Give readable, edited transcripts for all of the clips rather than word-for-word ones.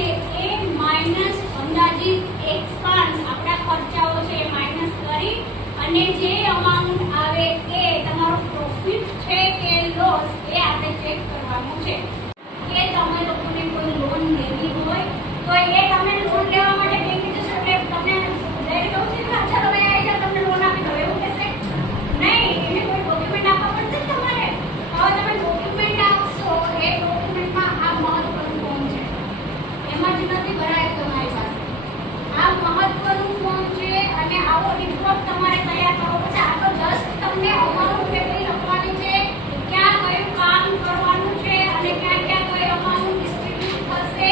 છે એ માઈનસ અંદાજિત એક્સપાન્સ આપણા ખર્ચાઓ છે એ માઈનસ કરી અને જે અમાઉન્ટ આવે એ તમારો પ્રોફિટ છે કે લોસ એ આપણે ચેક કરવાનું છે કે તમે લોકોને કોઈ લોન લેવી હોય તો એ તમે લોન લેવા માટે બેંક જશો એટલે તમને ડાયરેક્ટ કહું છે કે અચ્છા તમે આવી જાઓ તમને લોન આપી દો એવું કહેશે નહીં. એને કોઈ ડોક્યુમેન્ટ આપવા પડશે ને તમારે. હવે તમે ડોક્યુમેન્ટ આપશો એ ડોક્યુમેન્ટમાં આ મહત્વનું ફોર્મ છે એમાં જ નથી ભરાય તમારી પાસે. આ મહત્વનું ફોર્મ છે અને આવો રિપોર્ટ તમારે તૈયાર કરવો પડશે. આ તો જસ્ટ તમને અમાઉન્ટ કેટલી લખવાની છે, ક્યાં કયું કામ કરવાનું છે અને ક્યાં ક્યાં કઈ અમાઉન્ટ ડિસ્ટ્રીબ્યુટ થશે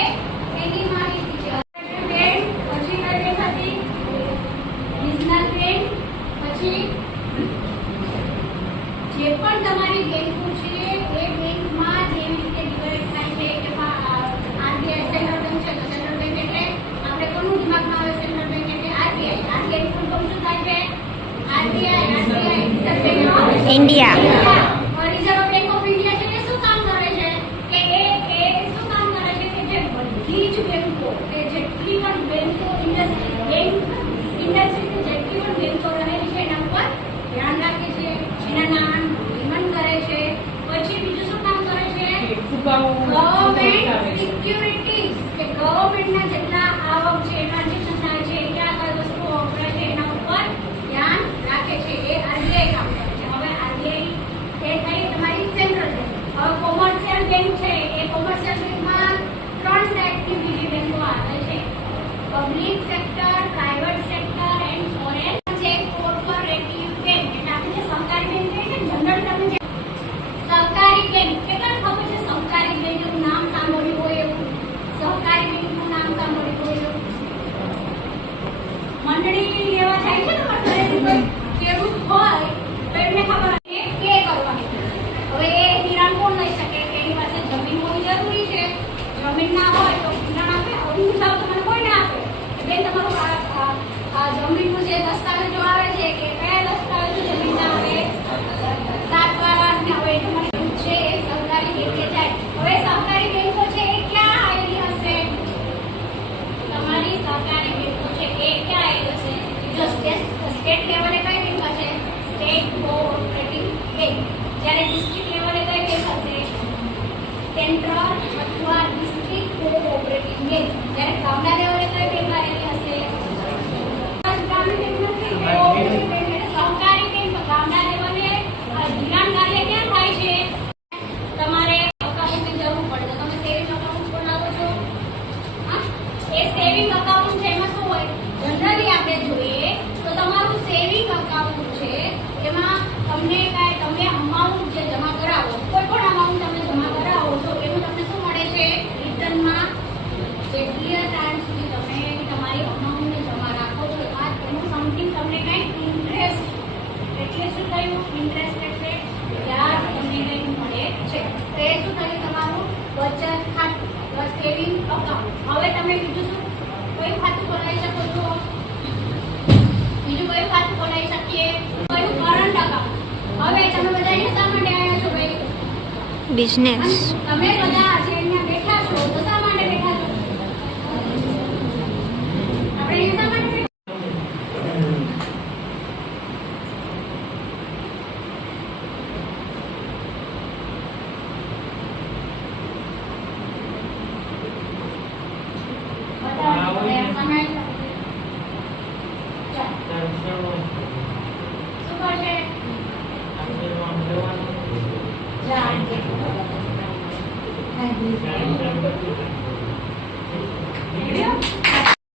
એની માહિતી છે. બેંક પછી કઈ બેંક હતી? Regional bank. પછી જે પણ તમારી બેંકો છે એ બેંકમાં જેવી રીતે ડિવાઈડ થાય છે કે આરબીઆઈ સેન્ટ્રલ બેંક છે તો સેન્ટ્રલ બેંક એટલે આપણે કોનું દિમાગમાં આવે? સેન્ટ્રલ બેંક એટલે આરબીઆઈ. આરબીઆઈ નું ફૂલ શું થાય છે? RBI reserve bank of India. Reserve bank of India છે એ શું કામ કરે છે કે એ શું કામ કરે છે કે જે બધી જ બેંકો કે જેટલી પણ બેંકો ઇન્ડસ્ટ્રી જેટલી પણ બેંકો રહેલી છે એના ઉપર ધ્યાન રાખે છે, એના નામ નિયમન કરે છે. પછી બીજું શું કામ કરે છે? ગવર્નમેન્ટ સિક્યુરિટીઝ કે ગવર્નમેન્ટના જેટલા આવક છે, ટ્રાન્ઝેક્શન થાય છે, ક્યાં કઈ વસ્તુઓ વપરાય છે એના ઉપર ધ્યાન રાખે છે. એ આરબીઆઈ કામ કરે છે. હવે આરબીઆઈ એ કઈ તમારી સેન્ટ્રલ બેંક. હવે કોમર્શિયલ બેંક છે એ કોમર્શિયલ બેંકમાં 3 ટાઈપની બીજી બેંકો આવે છે: public sector, private sector and foreign. છે કોર્પોરેટિવ બેંક એટલે આપણે જે સહકારી બેંક કહીએ ને જનરલ તમે જે સહકારી બેંક કેટલા ખબર છે? સહકારી બેંકનું નામ સાંભળ્યું હોય એવું, સહકારી બેંકનું નામ સાંભળ્યું હોય એવું. મંડળી લેવા જાય છે ને ઘરેથી કોઈ ખેડૂત હોય તો એમને ખબર હશે કે કરવાની. હવે એ ધિરાણ કોણ લઈ શકે કે એની પાસે જમીન હોવી જરૂરી છે. જમીન ના હોય તો ધિરાણ આપે? હું જાવ તો મને કોઈ ના આપે. બેન તમારું આ જમીનનું જે દસ્તાવેજો આવે છે કે કયા દસ્તાવેજો જમીનના આવે? 7 વાળા ને હવે એ તમારી છે એ સહકારી બેંકે જાય. હવે સહકારી બેંકો છે એ ક્યાં આવેલી હશે? તમારી સહકારી બેંકો છે એ ક્યાં આવેલી હશે? જો સ્ટેટ લેવલે કઈ બેંક હશે? State cooperative bank. જ્યારે ડિસ્ટ્રિક્ટ લેવલે કઈ બેંક હશે? સેન્ટ્રલ અથવા ડિસ્ટ્રિક્ટ કોઓપરેટિવ બેંક. જ્યારે ગામડા લેવલે કઈ બેંક આવેલી હશે? ગ્રામીણ બેંક નથી, કોઓપરેટિવ બેંક એટલે સહકારી બેંક. ગામડા લેવલે ધિરાણ કાર્ય ક્યાં થાય છે? તમારે અકાઉન્ટની જરૂર પડે તો તમે સેવિંગ અકાઉન્ટ બનાવો છો. હા, એ સેવિંગ અકાઉન્ટ છે એમાં શું હોય? જનરલી આપણે જોઈએ તો તમારું સેવિંગ અકાઉન્ટ છે એમાં તમને તમે અમાઉન્ટ જે જમા કરાવો, કોઈ પણ અમાઉન્ટ તમે જમા કરાવો છો એનું તમને શું મળે છે? રિટર્નમાં કેટલી ટાઈમ સુધી તમે તમારી અમાઉન્ટને જમા રાખો છો એનું સમથિંગ તમને કંઈક ઇન્ટરેસ્ટ એટલે શું થયું? ઇન્ટરેસ્ટ એટલે વ્યાજ તમને કંઈક મળે છે. તો એ શું થયું? તમારું બચત ખાતું, સેવિંગ અકાઉન્ટ. હવે તમે બીજું શું કયું ખાતું ખોલાવી શકો છો? બીજું કયું ખાતું ખોલાવી શકીએ? કયું? Current account. હવે તમે બધા અહીંયા શા માટે આવ્યા છો ભાઈ? બિઝનેસ. તમે બધા આજે અહીંયા બેઠા છો તો શા માટે બેઠા છો? આપણે અહીંયા શા માટે Thank you.